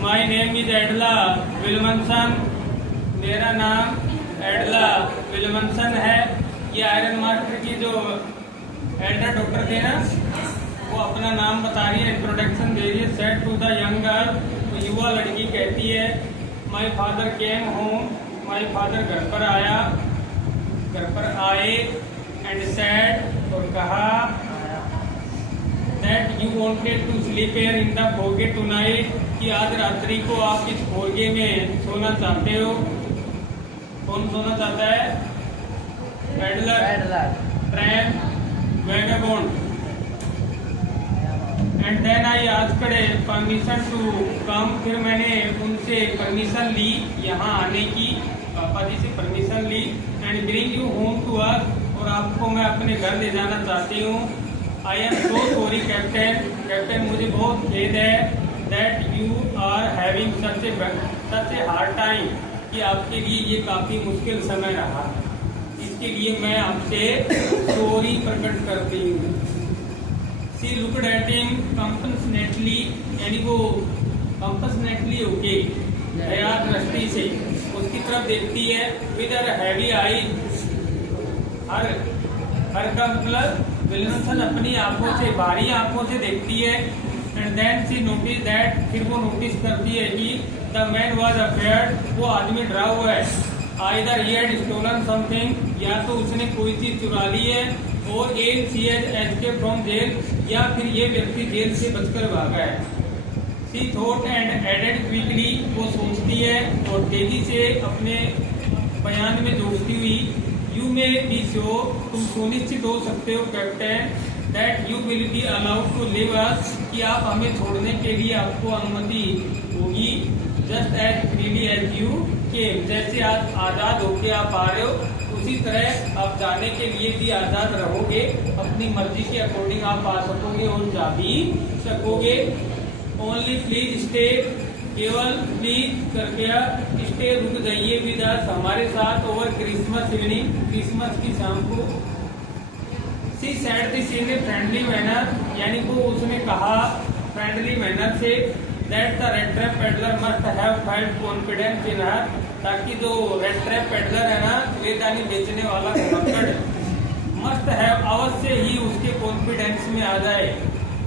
My name is एडला विल्मनसन। मेरा नाम एडला विल्मनसन है। ये आयरन मास्टर की जो एल्डर डॉक्टर थे ना, वो अपना नाम बता रही है, इंट्रोडक्शन दे रही है। Said to the young girl, तो युवा लड़की कहती है, my father came home, my father घर पर आए एंड सेड, और कहा, that you wanted to sleep here in the फोगे टुनाइट, कि आज रात्रि को आप इस फोगे में सोना चाहते हो। कौन सोना चाहता है? Peddler, tramp, vagabond. And then I asked permission to come, फिर मैंने उनसे परमिशन ली यहाँ आने की, पापा जी से परमिशन ली। And bring you home to us, और आपको मैं अपने घर ले जाना चाहती हूँ। I am so sorry captain, मुझे बहुत खेद है, that you are having such a hard time, कि आपके लिए ये काफी मुश्किल समय रहा। इसके लिए मैं आपसे सॉरी प्रकट करती हूँ। सी लुक्ड एट हिम कंपैशनेटली, यानी वो कंपैशनेटली ओके, दया दृष्टि से उसकी तरफ देखती है। विद हर हैवी आई, हर का मतलब विल्मनसन अपनी आंखों से, भारी आंखों से देखती है। And then she notice that, फिर वो नोटिस करती है कि द मैन वाज अफेयर्ड, वो आदमी डरा हुआ है। Either he had stolen something, या तो उसने कोई चीज चुरा ली है, और she has escaped from jail, या फिर ये व्यक्ति जेल से बचकर भागा है। She thought and acted quickly, वो सोचती है और तेजी से अपने बयान में जोड़ती हुई, यू मे बी श्योर, तुम सुनिश्चित हो सकते हो captain, that you will be allowed to leave us, कि आप हमें छोड़ने के लिए आपको अनुमति होगी। Just as freely as you came, जैसे आज आजाद होके आप आ रहे हो, उसी तरह आप जाने के लिए भी आजाद रहोगे। अपनी मर्जी के अकॉर्डिंग आप आ सकोगे और जा भी सकोगे। ओनली प्लीज स्टे, केवल प्लीज कृपया स्टे, रुक जाइए विद अस, हमारे साथ, ओवर क्रिसमस इवनिंग, क्रिसमस की शाम को। She said this in a friendly manner, यानी वो उसने कहा फ्रेंडली मैनर से, that the rattrap peddler must have filed confidence in her, ताकि जो रेड ट्रैप पेडलर है ना, वेदानी बेचने वाला घुमक्कड़, मस्ट हैव, अवश्य ही उसके कॉन्फिडेंस में आ जाए,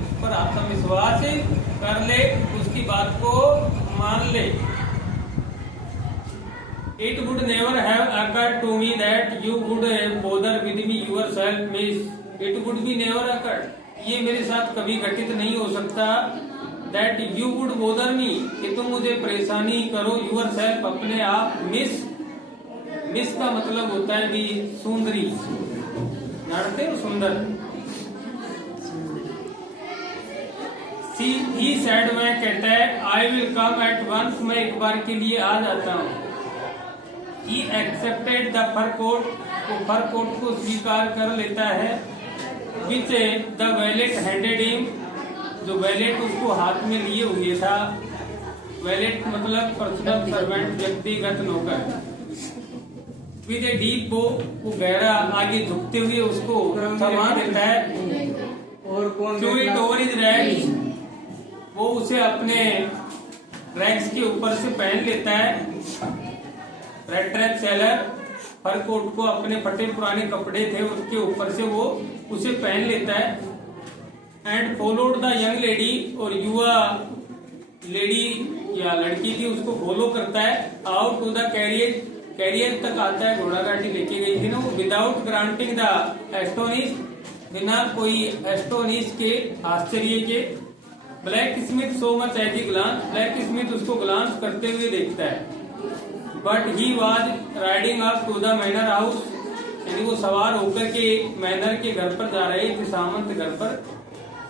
उस पर आत्मविश्वास कर ले, उसकी बात को मान ले। It would never have occurred to me that you would bother with me yourself, miss. It would be never occurred. ये मेरे साथ कभी घटित नहीं हो सकता। That you would bother me, कि तुम मुझे परेशानी करो, yourself, अपने आप, miss. Miss का मतलब होता है भी सुंदरी, जानते हो सुंदर। He said, मैं कहता है, I will come at once, मैं एक बार के लिए आ जाता हूँ। He accepted the fur coat, वो फर कोट को स्वीकार कर लेता है। Which the valet handed him, जो वैलेट उसको हाथ में लिए हुए था। वैलेट मतलब पर्सनल सर्वेंट, व्यक्तिगत नौकर। With a deep bow, वो गहरा आगे झुकते हुए उसको थमा देता है। और कौन Threw it over his rags, वो उसे अपने रैग्स के ऊपर से पहन लेता है। Red trap seller fur coat को अपने फटे पुराने कपड़े थे उसके ऊपर से वो उसे पहन लेता है। And followed the young lady, और युवा लेडी या लड़की थी उसको फॉलो करता है। आउट टू द कैरियर तक आता है, घोड़ा गाड़ी लेके गई थी ना वो। विदाउट ग्रांटिंग द एस्टोनिश, बिना कोई एस्टोनिश के, आश्चर्य के। Blacksmith so much as he glance, blacksmith उसको ग्लांस करते हुए देखता है। But he was riding up to the manor house, यानी वो सवार होकर के मैनर के घर पर जा रहे थे, सामंत घर पर।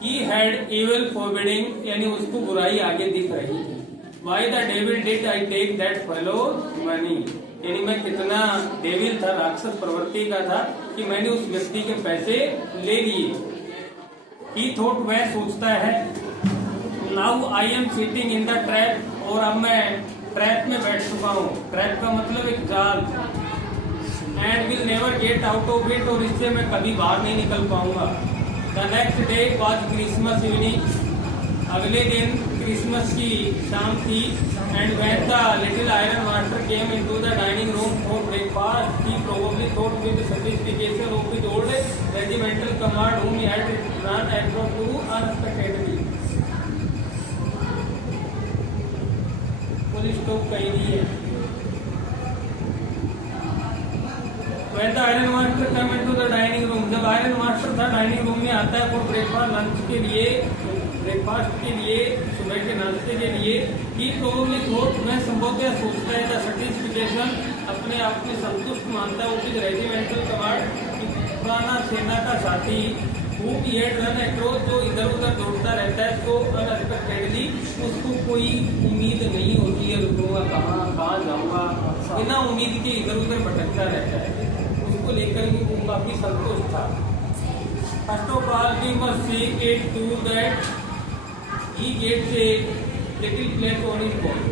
ही हैड एविल फॉरबिडिंग, यानी उसको बुराई आगे दिख रही थी। Why the devil did I take that fellow money, यानी मैं कितना डेविल था, राक्षस प्रवृत्ति का था कि मैंने उस व्यक्ति के पैसे ले लिए। ही थॉट, वह सोचता है, now I am sitting in the trap, और अब मैं ट्रैप में बैठ चुका हूँ। ट्रैप का मतलब एक जाल। And will never get out of it, और इससे मैं कभी बाहर नहीं निकल पाऊंगा। The next day was Christmas evening, अगले दिन क्रिसमस की शाम थी and when the little iron master came into the dining room for breakfast he probably thought with sophistication of his old regimental command whom he had run across to unexpectedly. Full stop कहीं नहीं है. When the iron master came into the dining room, जब iron master था dining room में आता है for breakfast lunch के लिए, ब्रेकफास्ट के लिए, सुबह के नाश्ते के लिए, ही प्रोबेबली थॉट, मैं संभवतः सोचता है, द सटिस्फिकेशन, अपने आप में संतुष्ट मानता है, वो रेजिमेंटल कमांड, पुराना सेना का साथी, वो रन अक्रॉस, जो इधर उधर दौड़ता रहता है, तो अनएक्सपेक्टेडली उसको कोई उम्मीद नहीं होती है, रुकूंगा कहाँ जाऊंगा, बिना उम्मीद के इधर उधर भटकता रहता है, उसको लेकर वो काफी संतुष्ट था. First of all we must see it to that he gets a little place on his body.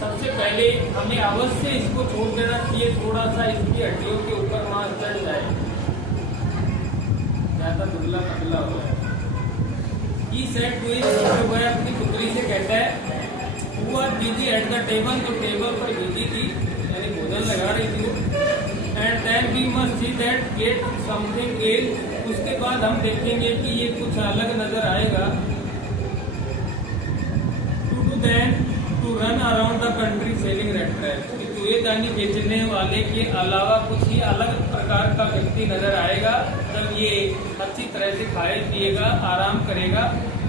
सबसे पहले हमें अवश्य इसको छोड़ देना चाहिए, थोड़ा सा इसकी हड्डियों के ऊपर मांस चढ़ जाए, ज्यादा दुबला पतला हो जाए. He said to his, वह अपनी पुत्री से कहता है, who was busy at the table, जो टेबल पर बिजी थी, यानी भोजन लगा रही थी. And then we must see that get something else. उसके बाद हम देखेंगे कि ये कुछ अलग नजर आएगा. To run around the country selling red traps. चूहेदानी बेचने वाले के अलावा कुछ ही अलग प्रकार का व्यक्ति नजर आएगा जब ये अच्छी तरह से खाए पिएगा, आराम करेगा.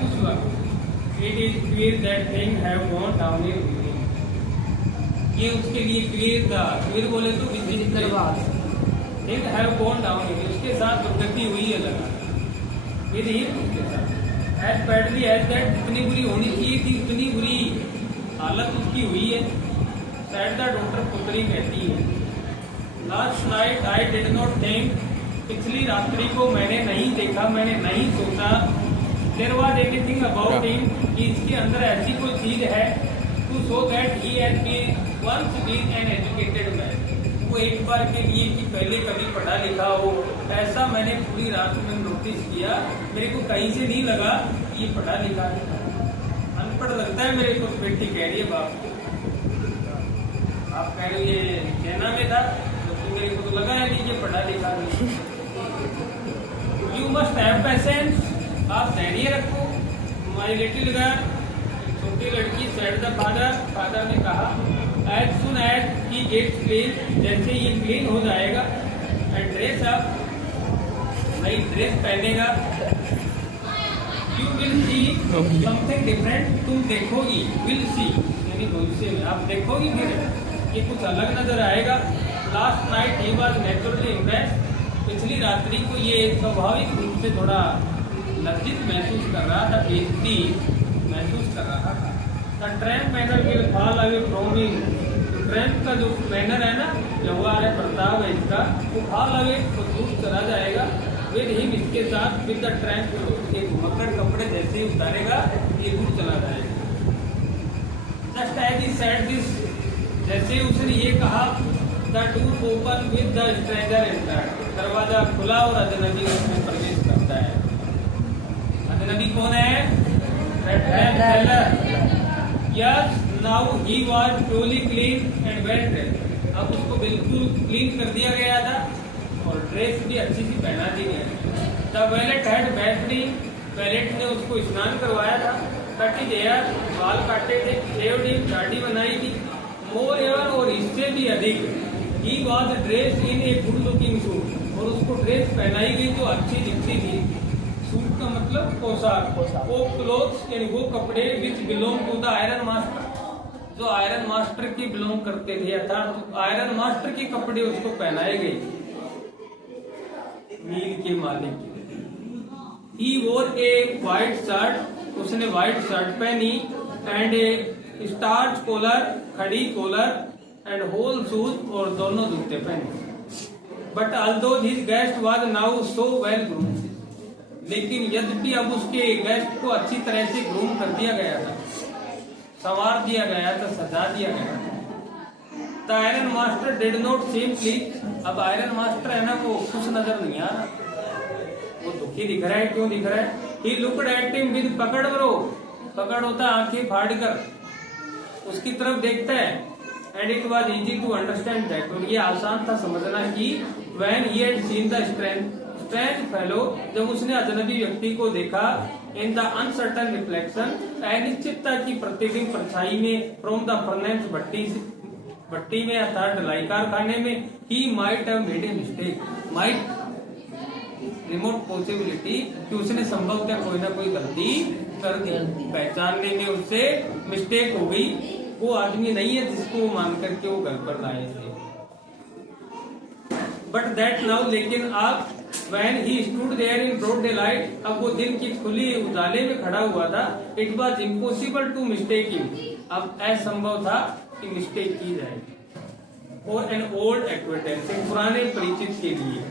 उस वक्त it is clear that thing have gone down in. ये उसके लिए क्लियर था. क्लियर बोले तो thing have gone down in, उसके साथ दुर्गति हुई है लगा. विद हिम, उसके साथ. एज बैडली एज दैट, जितनी बुरी होनी चाहिए थी उतनी बुरी हालत उसकी हुई है. Said the daughter, पुत्री कहती है, last night I did not think, पिछली रात्रि को मैंने नहीं देखा, मैंने नहीं सोचा, there was anything about him, कि इसके अंदर ऐसी कोई चीज है, to so that he had been once been an educated man, वो एक बार के लिए कि पहले कभी पढ़ा लिखा हो, ऐसा मैंने पूरी रात में नोटिस किया. मेरे को कहीं से नहीं लगा ये पढ़ा लिखा है, अनपढ़ लगता है मेरे को. बेटी कह रही है बाप को, आप कह रहे ये सेना में था, तो मेरे को तो लगा है नहीं कि पढ़ा लिखा नहीं. यू मस्ट हैव पेशेंस, आप धैर्य रखो. माई लिटिल गर्ल, छोटी लड़की, सेड द फादर, फादर ने कहा, as soon as he gets clean, जैसे ये क्लीन हो जाएगा, एंड ड्रेस अप, नई ड्रेस पहनेगा, you will see something different, तुम देखोगी, विल सी यानी भविष्य में आप देखोगी फिर ये कुछ अलग नजर आएगा. Last night he was naturally impress, पिछली रात्रि को ये स्वाभाविक रूप से थोड़ा लज्जित महसूस कर रहा था, बेइज्जती महसूस कर रहा था. The tramp manner will fall away from him, tramp का जो मैनर है ना, व्यवहार है, बर्ताव है इसका, वो फॉल अवे, तो दूर चला जाएगा. विद हिम, इसके साथ, विद द ट्रैम्प, एक मकर कपड़े जैसे ही उतारेगा ये दूर चला जाएगा. Just as he said this, जैसे उसने ये कहा, the door open with the stranger entered, दरवाजा खुला और अजनबी उसमें प्रवेश करता है. अजनबी कौन है? Red seller. Yes, now he was Toli clean and well dressed, अब उसको बिल्कुल क्लीन कर दिया गया था और ड्रेस भी अच्छी सी पहना दी गई. The wallet had battery, wallet ने उसको स्नान करवाया था. कटी हेयर, बाल काटे थे. शेव्ड हिम, दाढ़ी बनाई थी. मोर एवर, और इससे भी अधिक, he was dress in a good looking suit, और उसको ड्रेस पहनाई गई जो अच्छी दिखती थी. सूट का मतलब पोशाक, वो क्लोथ्स यानी वो कपड़े which belong to the iron master, जो आयरन मास्टर के बिलोंग करते थे, अर्थात तो आयरन मास्टर के कपड़े उसको पहनाए गए, मील के मालिक. ही वोर ए व्हाइट शर्ट, उसने व्हाइट शर्ट पहनी, एंड ए स्टार्च कॉलर, खड़ी कॉलर, एंड होल शूज, और दोनों जूते पहने. But although his guest was now so well groom, लेकिन यद्यपि अब उसके गेस्ट को अच्छी तरह से ग्रूम कर दिया गया था, संवार दिया गया था, सजा दिया गया था. The iron master did not seem please, अब आयरन मास्टर है ना, वो खुश नजर नहीं आ रहा, वो दुखी दिख रहा है. क्यों दिख रहा है? He looked at him with पकड़ ब्रो, पकड़ होता है आंखें फाड़ कर उसकी तरफ देखता है। And it was easy to understand that, और ये आसान था समझना कि when he had seen the strange fellow, जब उसने अजनबी व्यक्ति को देखा, इन द अनसर्टन रिफ्लेक्शन, अनिश्चितता की प्रतिबिंब परछाई में, फ्रॉम द फर्नेस भट्टी में अर्थात ढलाई कारखाने में, he might have made a mistake, might remote possibility कि उसने संभवतः कोई ना कोई गलती कर दी, पहचानने में उससे मिस्टेक हो गई, वो आदमी नहीं है जिसको वो मान करके वो घर पर लाए थे। बट दैट नाउ, लेकिन अब when he stood there in broad daylight, अब वो दिन की खुली उजाले में खड़ा हुआ था, it was impossible to mistake him, अब असंभव था कि मिस्टेक की जाए, for an old acquaintance, एक पुराने परिचित के लिए।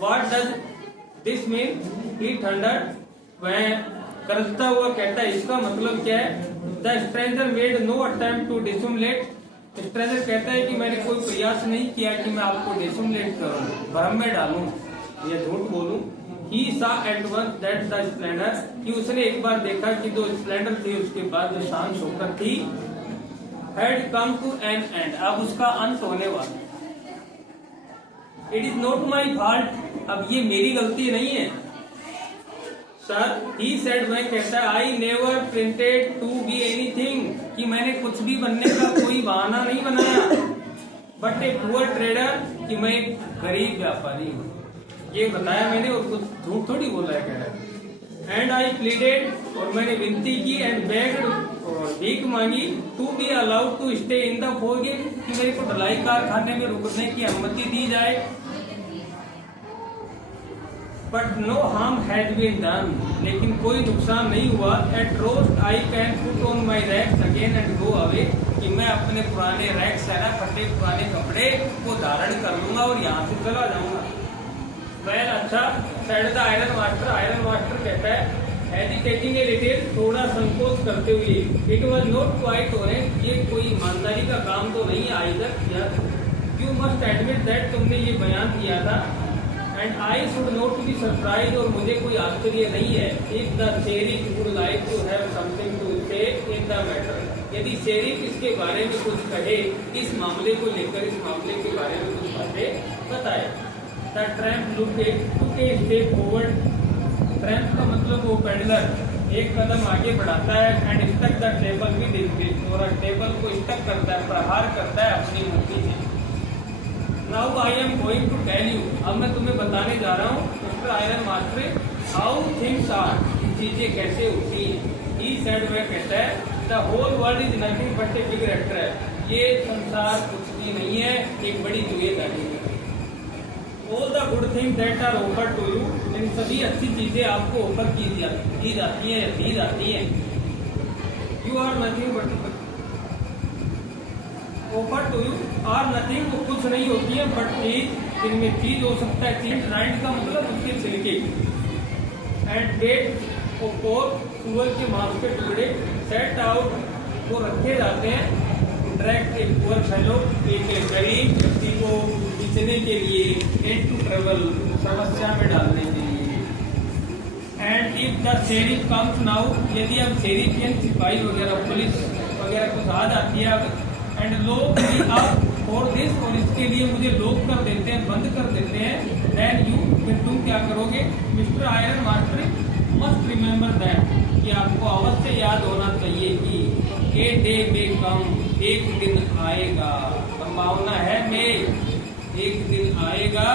What does this mean? He thundered, वह गरजता हुआ कहता है, इसका मतलब क्या है? The stranger made no attempt to dissimulate, stranger कहता है कि मैंने कोई प्रयास नहीं किया कि मैं आपको डिसमिलेट करूं, भ्रम में डालूं या झूठ बोलूं। He saw at once that the splendor, कि उसने एक बार देखा कि जो स्प्लेंडर थी उसके बाद जो शान शौकत थी, had come to an end, अब उसका अंत होने वाला। It is not my fault, अब ये मेरी गलती नहीं है। सर, he said, वह कहता है, I never pretended to be anything, कि मैंने कुछ भी बनने का कोई बहाना नहीं बनाया। But a poor trader, कि मैं एक गरीब व्यापारी हूँ, ये बताया मैंने और कुछ झूठ थोड़ी बोला है कह रहा। And I pleaded, और मैंने विनती की, and begged, और भीख मांगी, to be allowed to stay in the forge, कि मेरे को ढलाई कारखाने में रुकने की अनुमति दी जाए। But no harm had been done, लेकिन कोई नुकसान नहीं हुआ। At roast I can put on my rags again and go away, कि मैं अपने पुराने रैक्स है ना, फटे पुराने कपड़े को धारण कर लूंगा और यहाँ से चला जाऊंगा। Well, अच्छा, said the iron master, iron master कहता है, hesitating a little, थोड़ा संकोच करते हुए, it was not quite honest, ये कोई ईमानदारी का काम तो नहीं है either, you must admit that, तुमने ये बयान किया था। And I should not be surprised, और मुझे कोई आश्चर्य नहीं है, if the sheriff would like to have something to say in the matter, यदि शेरिफ इसके बारे में कुछ कहे, इस मामले को लेकर, इस मामले के बारे में कुछ बातें बताए। The tramp took a step forward, tramp का मतलब वो पेडलर, एक कदम आगे बढ़ाता है, and stuck the table with his fist, और टेबल को स्टक करता है, प्रहार करता है अपनी मुट्ठी से। Now I am going to tell you, अब मैं तुम्हें बताने जा रहा हूँ, mister iron master, how things are, चीजें कैसे होती हैं। He said, वह कहता है, the whole world is nothing but a big rat trap, ये संसार कुछ भी नहीं है, एक बड़ी जुएदानी है। All the good things that are offered to you, इन सभी अच्छी चीजें आपको ऑफर की जाती हैं या दी जाती हैं। You are nothing but offer to you are nothing, वो कुछ नहीं होती है, बट चीज, जिनमें चीज हो सकता है, चीज राइट का मतलब उसके छिलके, एंड डेट और पोर्क, सुअर के मांस के टुकड़े, सेट आउट, वो रखे जाते हैं, डायरेक्ट एक पुअर फेलो, एक गरीब व्यक्ति को बेचने के लिए, एंड टू ट्रेवल, समस्या में डालने के लिए। And if the sheriff comes now, यदि अब शेरिफ या सिपाही वगैरह, पुलिस वगैरह कुछ आ जाती है अब, and lock me up for this, और इसके लिए मुझे लॉक कर देते हैं, बंद कर देते हैं, देन यू, फिर तुम क्या करोगे? Mister iron master must remember that, कि आपको अवश्य याद होना चाहिए कि ए डे में कम, एक दिन आएगा, संभावना है में एक दिन आएगा,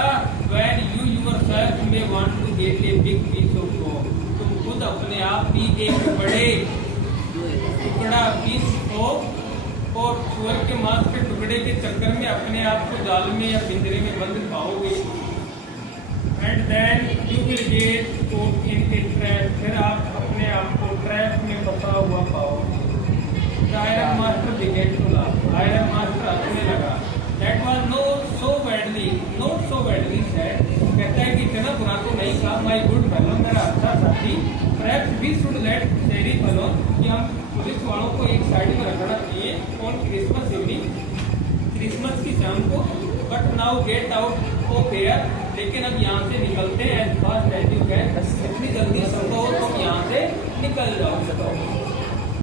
when you yourself may want to get a big piece of god, तुम खुद अपने आप ही एक बड़े टुकड़ा पीस ऑफ, और सुअर के मांस के टुकड़े के चक्कर में अपने आप को जाल में या पिंजरे में बंद पाओगे। And then you will get caught in a trap, फिर आप अपने आप को ट्रैप में फंसा हुआ पाओगे। Iron master began to laugh, iron master हंसने लगा। That was not so badly said, कहता है कि इतना बुरा तो नहीं कहा, my good fellow, मेरा अच्छा साथी, perhaps we should let sheriff alone, कि हम पुलिस वालों को एक साइड में रखना चाहिए, ऑन क्रिसमस इवनिंग, क्रिसमस की शाम को, but now get out of here, लेकिन अब यहाँ से निकलते हैं, as fast as you can, जितनी जल्दी संभव हो तुम यहाँ से निकल जाओ।